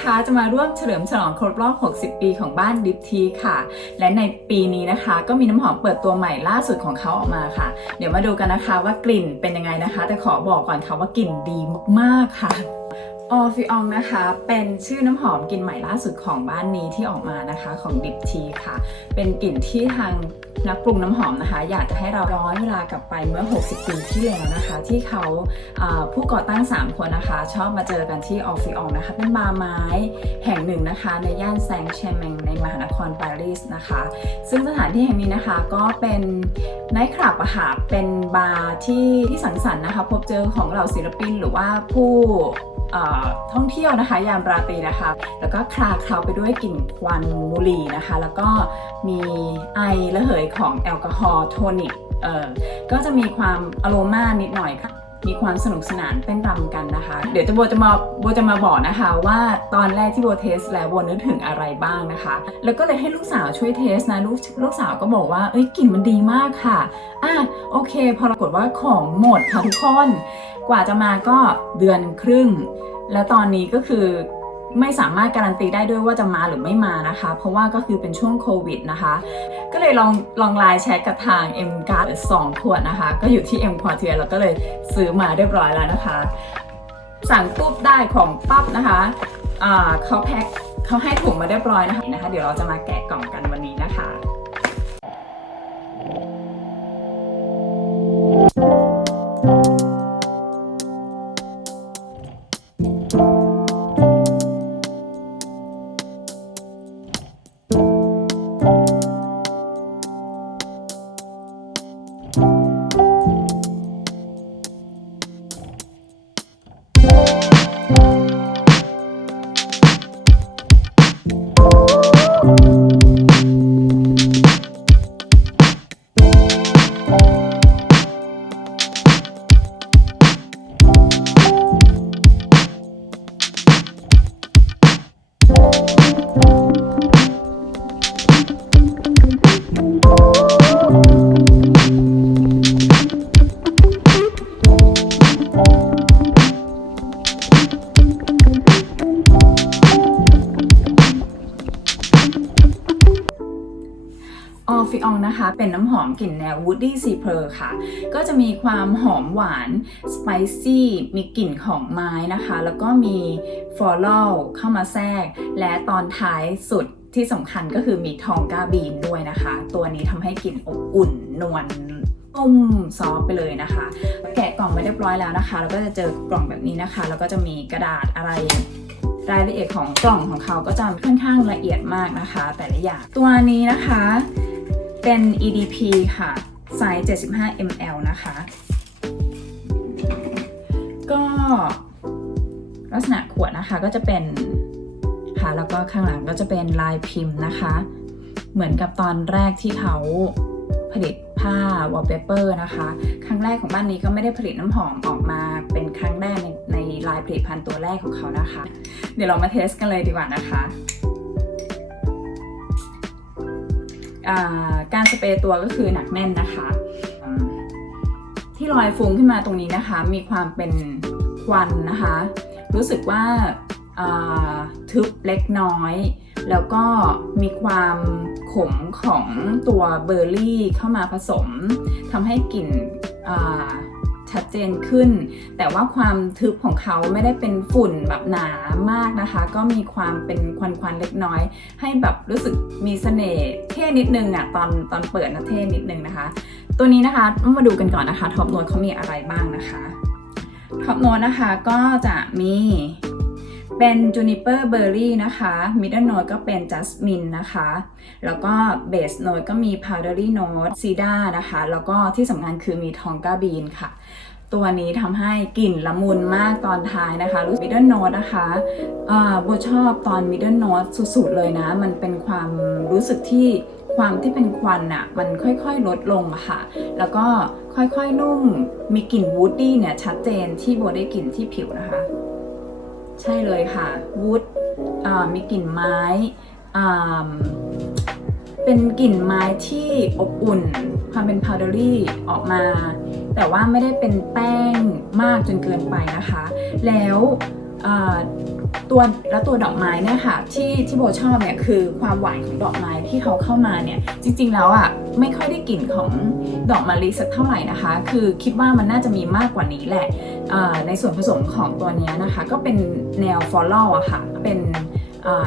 นะคะจะมาร่วมเฉลิมฉลองครบรอบ 60 ปีของบ้านดิฟทีค่ะ และในปีนี้นะคะ ก็มีน้ำหอมเปิดตัวใหม่ล่าสุดของเขาออกมาค่ะ เดี๋ยวมาดูกันนะคะว่ากลิ่นเป็นยังไงนะคะ แต่ขอบอกก่อนค่ะว่ากลิ่นดีมากๆค่ะ ออฟิอองนะคะ เป็นชื่อน้ำหอมกลิ่นใหม่ล่าสุดของบ้านนี้ที่ออกมานะคะของดิฟทีค่ะ เป็นกลิ่นที่ทางนักปรุงน้ำหอมนะคะ อยากจะให้เราย้อนเวลากลับไปเมื่อ 60 ปีที่แล้วนะคะ ที่เขาผู้ก่อตั้ง 3 คนนะคะ ชอบมาเจอกันที่ออฟฟิองนะคะ เป็นบาร์ไม้แห่งหนึ่งนะคะ ในย่านแซงต์แชมงในมหานครปารีสนะคะ ซึ่งสถานที่แห่งนี้นะคะก็เป็นไนท์คลับอะค่ะเป็นบาร์ที่ที่สังสรรค์นะคะ พบเจอของเหล่าศิลปินหรือว่าผู้ ท่องเที่ยวนะคะ ยามราตรีนะคะ แล้วก็คลาเคล้าไปด้วยกลิ่นควันบุหรี่นะคะ แล้วก็มีไอระเหยของแอลกอฮอล์โทนิกก็จะมีความอโรมานิดหน่อยค่ะมีความสนุกสนานเต้นรำกันนะคะ เดี๋ยวจะโบจะมาโบจะมาบอกนะคะ ว่าตอนแรกที่โบเทสแล้วโบนึกถึงอะไรบ้างนะคะ แล้วก็เลยให้ลูกสาวช่วยเทสนะ ลูกลูกสาวก็บอกว่าเอ้ยกลิ่นมันดีมากค่ะอะโอเค พอปรากฏว่าของหมดค่ะทุกคน กว่าจะมาก็เดือนครึ่ง แล้วตอนนี้ก็คือไม่สามารถการันตีได้ด้วยว่าจะมาหรือไม่มานะคะ เพราะว่าก็คือเป็นช่วงโควิดนะคะ ก็เลยลองลองไลน์แชทกับทาง M Card สองขวดนะคะ ก็อยู่ที่ M Quartier แล้วก็เลยซื้อมาเรียบร้อยแล้วนะคะ สั่งปุ๊บได้ของปั๊บนะคะเขาแพ็คเขาให้ถุงมาเรียบร้อยนะคะนะคะ เดี๋ยวเราจะมาแกะกล่องกันวันนี้นะคะ ฟิอองนะคะ เป็นน้ำหอมกลิ่นแนว Woody s e p e r ค่ะ ก็จะมีความหอมหวาน Spicy มีกลิ่นของไม้นะคะ แล้วก็มี Floral เข้ามาแทรก และตอนท้ายสุดที่สำคัญก็คือมีทองกาบีนด้วยนะคะ ตัวนี้ทำให้กลิ่นอบอุ่นนวลนุ่มซอฟไปเลยนะคะ แกะกล่องไปเรียบร้อยแล้วนะคะ แล้วก็จะเจอกล่องแบบนี้นะคะ แล้วก็จะมีกระดาษอะไรรายละเอียดของกล่องของเขาก็จะค่อนข้างละเอียดมากนะคะ แต่ละอย่างตัวนี้นะคะ เป็น EDP ค่ะไซส์ 75 ml นะคะ ก็ลักษณะขวดนะคะก็จะเป็นค่ะแล้วก็ข้างหลังก็จะเป็นลายพิมพ์นะคะ เหมือนกับตอนแรกที่เขาผลิตผ้าวอลเปเปอร์นะคะ ครั้งแรกของบ้านนี้ก็ไม่ได้ผลิตน้ำหอมออกมาเป็นครั้งแรกในในลายผลิตภัณฑ์ตัวแรกของเขานะคะ เดี๋ยวเรามาเทสกันเลยดีกว่านะคะ การสเปรย์ตัวก็คือหนักแน่นนะคะ ที่ลอยฟุ้งขึ้นมาตรงนี้นะคะ มีความเป็นควันนะคะ รู้สึกว่าทึบเล็กน้อย แล้วก็มีความขมของตัวเบอร์รี่เข้ามาผสมทำให้กลิ่น ชัดเจนขึ้น แต่ว่าความทึบของเขาไม่ได้เป็นฝุ่นแบบหนามากนะคะ ก็มีความเป็นควันควันๆเล็กน้อย ให้แบบรู้สึกมีเสน่ห์เท่นิดนึงอะตอนตอนเปิดนะเท่นิดนึงนะคะ ตัวนี้นะคะมาดูกันก่อนนะคะท็อปโน้ตเขามีอะไรบ้างนะคะท็อปโน้ตนะคะก็จะมี เป็น juniper berry นะคะ middle note ก็เป็น jasmine นะคะ แล้วก็ base note ก็มี powdery note cedar นะคะ แล้วก็ที่สำคัญคือมี tonka bean ค่ะ ตัวนี้ทำให้กลิ่นละมุนมากตอนท้ายนะคะรู้ middle note นะคะโบชอบตอน middle note สุดๆเลยนะ มันเป็นความรู้สึกที่ความที่เป็นควันอะมันค่อยๆ ลดลงอะค่ะ แล้วก็ค่อยๆนุ่ม มีกลิ่น woody เนี่ยชัดเจนที่โบได้กลิ่นที่ผิวนะคะ ใช่เลยค่ะวูดมีกลิ่นไม้เป็นกลิ่นไม้ที่อบอุ่น ความเป็นพาวเดอรี่ออกมา แต่ว่าไม่ได้เป็นแป้งมากจนเกินไปนะคะ แล้ว ตัวแล้วตัวดอกไม้เนี่ยค่ะที่ที่โบชอบเนี่ยคือความหวานของดอกไม้ที่เขาเข้ามาเนี่ยจริง ๆ แล้วอะไม่ค่อยได้กลิ่นของดอกมะลิสักเท่าไหร่นะคะ คือคิดว่ามันน่าจะมีมากกว่านี้แหละในส่วนผสมของตัวนี้นะคะ ก็เป็นแนวฟลอรัลอะค่ะเป็น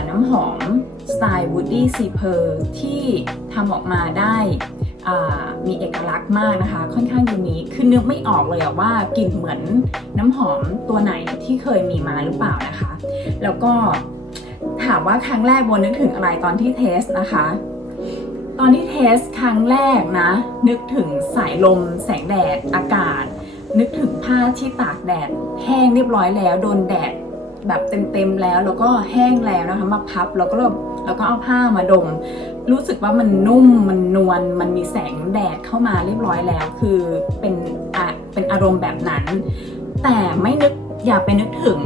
น้ำหอมสไตล์ Woody s e a p e r ที่ทำออกมาได้ มีเอกลักษณ์มากนะคะ ค่อนข้างยูนิคคือนึกไม่ออกเลยว่ากลิ่นเหมือนน้ำหอมตัวไหนที่เคยมีมาหรือเปล่านะคะ แล้วก็ถามว่าครั้งแรกโบนึกถึงอะไรตอนที่เทสนะคะ ตอนที่เทสครั้งแรกนะ นึกถึงสายลม แสงแดดอากาศ นึกถึงผ้าที่ตากแดด แห้งเรียบร้อยแล้ว โดนแดดแบบเต็มๆแล้ว แล้วก็แห้งแล้วนะคะมาพับแล้วก็ แล้วก็เอาผ้ามาดม รู้สึกว่ามันนุ่มมันนวลมันมีแสงแดดเข้ามาเรียบร้อยแล้ว คือเป็นอะเป็นอารมณ์แบบนั้น แต่ไม่นึกอย่าไปนึกถึง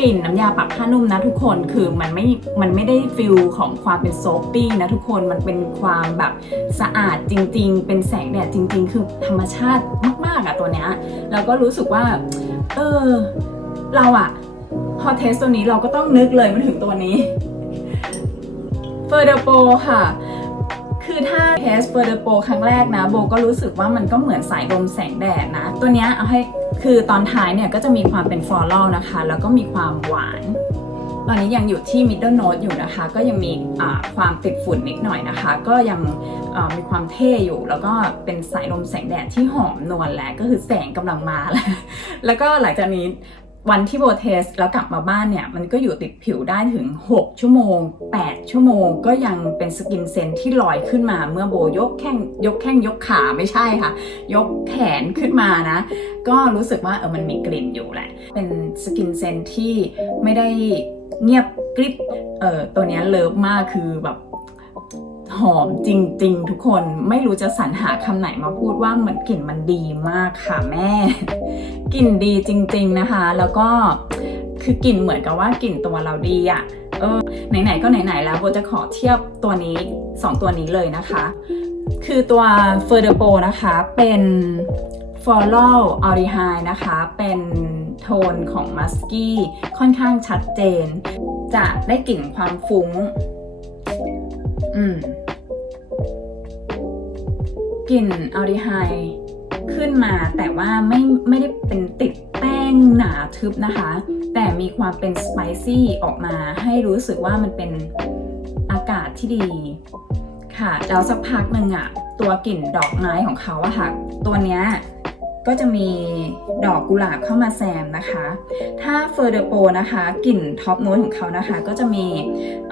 กลิ่นน้ำยาปรับผ้านุ่มนะทุกคนคือมันไม่ มันไม่ได้ฟิลของความเป็นโซฟตี้นะทุกคนมันเป็นความแบบสะอาดจริง ๆ เป็นแสงแดดจริง ๆ คือธรรมชาติมากๆอะตัวเนี้ยแล้วก็รู้สึกว่า เออ เราอะพอเทสตัวนี้เราก็ต้องนึกเลยมาถึงตัวนี้ เฟอร์เดโปค่ะ คือถ้าเทสเฟอร์เดโปครั้งแรกนะ โบก็รู้สึกว่ามันก็เหมือนสายลมแสงแดดนะ ตัวเนี้ยเอาให้คือตอนท้ายเนี่ยก็จะมีความเป็นฟลอรัลนะคะ แล้วก็มีความหวานตอนนี้ยังอยู่ที่ middle note อยู่นะคะ ก็ยังมีความติดฝุ่นนิดหน่อยนะคะ ก็ยังมีความเท่อยู่ แล้วก็เป็นสายลมแสงแดดที่หอมนวลแหละก็คือแสงกำลังมาแล้วแล้วก็หลังจากนี้ วันที่โบเทสแล้วกลับมาบ้านเนี่ย มันก็อยู่ติดผิวได้ถึง 6 ชั่วโมง 8 ชั่วโมง ก็ยังเป็นสกินเซนที่ลอยขึ้นมาเมื่อโบยกแข้งยกแข้งยกขาไม่ใช่ค่ะ ยกแขนขึ้นมานะ ก็รู้สึกว่าเออมันมีกลิ่นอยู่แหละ เป็นสกินเซนที่ไม่ได้เงียบกริบเออตัวเนี้ยเลิฟมากคือแบบ หอมจริง ๆ ทุกคนไม่รู้จะสรรหาคำไหนมาพูดว่ามันกลิ่นมันดีมากค่ะแม่ กลิ่นดีจริง ๆนะคะ แล้วก็คือกลิ่นเหมือนกับว่ากลิ่นตัวเราดีอะ่ะเออไหนๆก็ไหนๆแล้วโบจะขอเทียบตัวนี้สองตัวนี้เลยนะคะ คือตัว f e r d e p o นะคะเป็น Floral a l d e h y d e นะคะ เป็นโทนของ Musky ค่อนข้างชัดเจน จะได้กลิ่นความฟุ้ง อืม กลิ่นอัลดีไฮขึ้นมาแต่ว่าไม่ไม่ได้เป็นติดแป้งหนาทึบนะคะ แต่มีความเป็นสไปซี่ออกมาให้รู้สึกว่ามันเป็นอากาศที่ดีค่ะ แล้วสักพักหนึ่งอะตัวกลิ่นดอกไม้ของเขาอะค่ะ ตัวเนี้ย ก็จะมีดอกกุหลาบเข้ามาแซมนะคะ ถ้าเฟอร์เดโปนะคะกลิ่นท็อปโน้ตของเขานะคะ ก็จะมี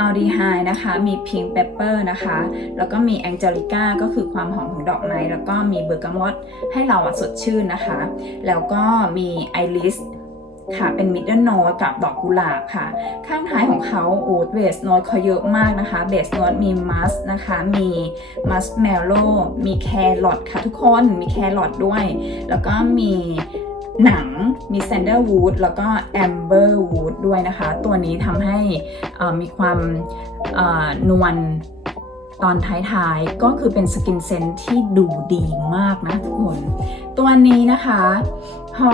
อัลดีไฮนะคะ มีพิงเปปเปอร์นะคะ แล้วก็มีแองเจลิก้าก็คือความหอมของดอกไม้แล้วก็มีเบอร์กามอตให้เราสดชื่นนะคะ แล้วก็มีไอริส ค่ะ เป็นมิดเดิลโนตกับดอกกุหลาบค่ะ ข้างท้ายของเขาโอ้เบสโนตเขาเยอะมากนะคะ เบสโนตมีมัสนะคะ มีมัสเมลโล่มีแครอทค่ะทุกคน มีแครอทด้วย แล้วก็มีหนังมีแซนเดอร์วูดแล้วก็แอมเบอร์วูดด้วยนะคะ ตัวนี้ทำให้มีความนวลตอนท้ายๆ ก็คือเป็นสกินเซนที่ดูดีมากนะทุกคน ตัวนี้นะคะ พอ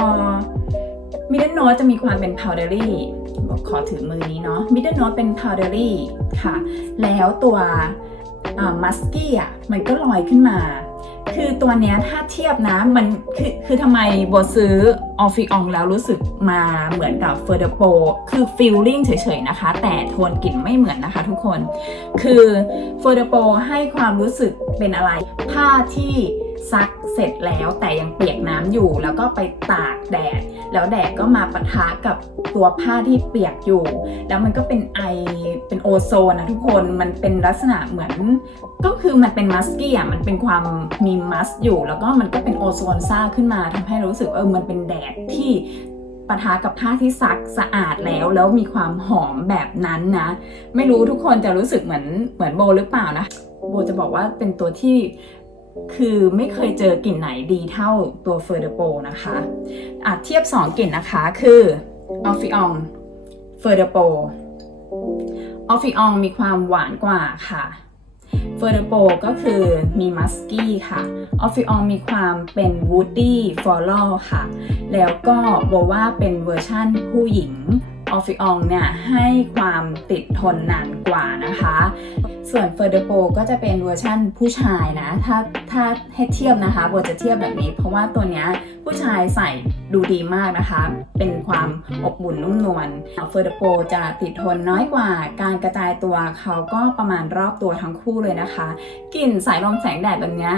มิดเดิลโน e จะมีความเป็น powdery บอกขอถือมือนี้เนาะมิดเดิลโน e เป็น powdery ค่ะ แล้วตัวมัสกี้อะมันก็ลอยขึ้นมา คือตัวเนี้ยถ้าเทียบนะ มันคือคือทำไมโบซื้อออฟฟิองแล้วรู้สึกมาเหมือนกับเฟอร์เดโปคือฟิลลิ่งเฉยๆนะคะ แต่โทนกลิ่นไม่เหมือนนะคะทุกคน คือเฟอร์เดโปให้ความรู้สึกเป็นอะไร ผ้าที่ ซักเสร็จแล้วแต่ยังเปียกน้ำอยู่ แล้วก็ไปตากแดด แล้วแดดก็มาปะทะกับตัวผ้าที่เปียกอยู่ แล้วมันก็เป็นไอเป็นโอโซนนะทุกคนมันเป็นลักษณะเหมือน ก็คือมันเป็นมัสกี้อะมันเป็นความมีมัสอยู่ แล้วก็มันก็เป็นโอโซนซ่าขึ้นมาทำให้รู้สึกเออมันเป็นแดดที่ปะทะกับผ้าที่ซักสะอาดแล้ว แล้วมีความหอมแบบนั้นนะ ไม่รู้ทุกคนจะรู้สึกเหมือนเหมือนโบหรือเปล่านะโบจะบอกว่าเป็นตัวที่ คือไม่เคยเจอกลิ่นไหนดีเท่าตัวเฟอร์เดโปนะคะอะเทียบ 2 กลิ่นนะคะคือออฟฟิองเฟอร์เดโปออฟฟิองมีความหวานกว่าค่ะเฟอร์เดโปก็คือมีมัสกี้ค่ะออฟฟิองมีความเป็นวูดดี้ฟลอรัลค่ะ แล้วก็บอกว่าเป็นเวอร์ชั่นผู้หญิง ออฟฟิองเนี่ยให้ความติดทนนานกว่านะคะ ส่วนเฟอร์เดโปก็จะเป็นเวอร์ชั่นผู้ชายนะ ถ้าถ้าให้เทียบนะคะโบจะเทียบแบบนี้ เพราะว่าตัวเนี้ยผู้ชายใส่ดูดีมากนะคะ เป็นความอบอุ่นนุ่มนวลเฟอร์เดโปจะติดทนน้อยกว่าการกระจายตัวเขาก็ประมาณรอบตัวทั้งคู่เลยนะคะ กลิ่นสายลมแสงแดดแบบเนี้ย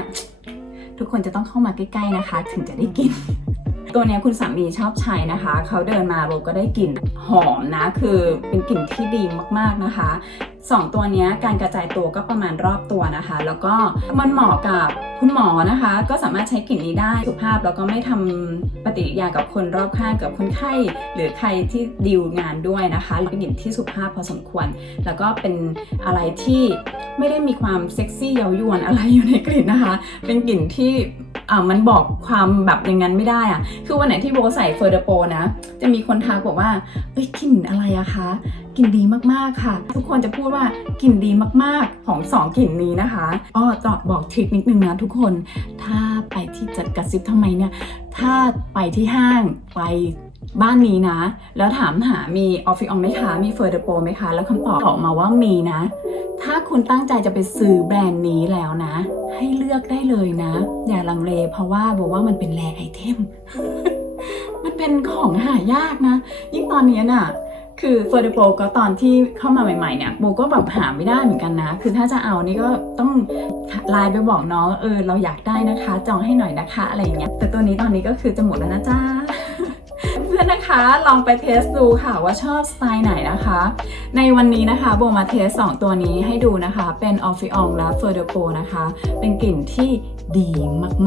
ทุกคนจะต้องเข้ามาใกล้ๆนะคะ ถึงจะได้กลิ่น ตัวนี้คุณสามีชอบใช้นะคะ เขาเดินมาโบก็ได้กลิ่นหอมนะ คือเป็นกลิ่นที่ดีมากๆนะคะสองตัวนี้การกระจายตัวก็ประมาณรอบตัวนะคะ แล้วก็มันเหมาะกับคุณหมอนะคะ ก็สามารถใช้กลิ่นนี้ได้สุภาพแล้วก็ไม่ทำปฏิกิริยากับคนรอบข้างกับคนไข้หรือใครที่ดีลงานด้วยนะคะเป็นกลิ่นที่สุภาพพอสมควร แล้วก็เป็นอะไรที่ไม่ได้มีความเซ็กซี่เย้ายวนอะไรอยู่ในกลิ่นนะคะ เป็นกลิ่นที่ อ่ามันบอกความแบบอย่างนั้นไม่ได้อะ คือวันไหนที่โบใส่เฟอร์เดโปนะ จะมีคนทักบอกว่า เอ้ยกลิ่นอะไรอะคะกลิ่นดีมากๆค่ะ ทุกคนจะพูดว่ากลิ่นดีมากๆของสองกลิ่นนี้นะคะอ้อจะบอกทริคนิดนึงนะทุกคน ถ้าไปที่จัดกระซิบทำไมเนี่ย ถ้าไปที่ห้างไป บ้านนี้นะ แล้วถามหามีออฟฟิศอองไหมคะ มีเฟอร์เดโปไหมคะ แล้วคำตอบออกมาว่ามีนะ ถ้าคุณตั้งใจจะไปซื้อแบรนด์นี้แล้วนะ ให้เลือกได้เลยนะ อย่าลังเลเพราะว่าบอกว่ามันเป็นแรไอเทม มันเป็นของหายากนะ ยิ่งตอนนี้น่ะคือเฟอร์เดโปก็ตอนที่เข้ามาใหม่ ๆ เนี่ยโบก็แบบหาไม่ได้เหมือนกันนะ คือถ้าจะเอานี่ก็ต้องไลน์ไปบอกน้องเออเราอยากได้นะคะ จองให้หน่อยนะคะอะไรอย่างเงี้ยแต่ตัวนี้ตอนนี้ก็คือจะหมดแล้วนะจ๊ะ พื่อนๆนะคะ ลองไปเทสดูค่ะว่าชอบสไตล์ไหนนะคะ ในวันนี้นะคะโบมาเทส 2 ตัวนี้ให้ดูนะคะ เป็นออฟฟิองและเฟอร์เดโปนะคะ เป็นกลิ่นที่ ดี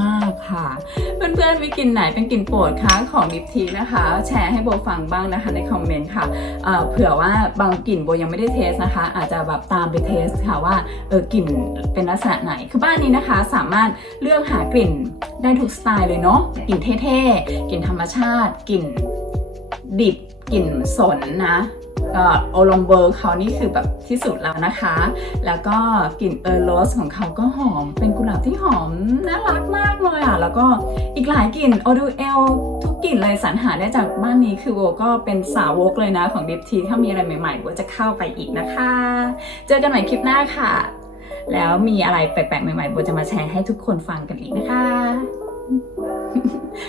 มากๆค่ะ เพื่อนๆมีกลิ่นไหนเป็นกลิ่นโปรดคะของลิปทีนะคะ แชร์ให้โบฟังบ้างนะคะในคอมเมนต์ค่ะเเผื่อว่าบางกลิ่นโบยังไม่ได้เทสนะคะ อาจจะแบบตามไปเทสค่ะว่าเออกลิ่นเป็นลักษณะไหนคือบ้านนี้นะคะ สามารถเลือกหากลิ่นได้ทุกสไตล์เลยเนาะกลิ่นเท่ๆกลิ่นธรรมชาติกลิ่นดิบกลิ่นสนนะ ก็โอลองเบอร์เขานี่คือแบบที่สุดแล้วนะคะ แล้วก็กลิ่นเออร์โรสของเขาก็หอม เป็นกุหลาบที่หอมน่ารักมากเลยอะ แล้วก็อีกหลายกลิ่นโอดูเอลทุกกลิ่นเลยสรรหาได้จากบ้านนี้คือโบก็เป็นสาวกเลยนะของดิฟทีถ้ามีอะไรใหม่ๆโบจะเข้าไปอีกนะคะ เจอกันใหม่คลิปหน้าค่ะ แล้วมีอะไรแปลกๆใหม่ๆโบจะมาแชร์ให้ทุกคนฟังกันอีกนะคะ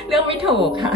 เรื่องไม่ถูกค่ะ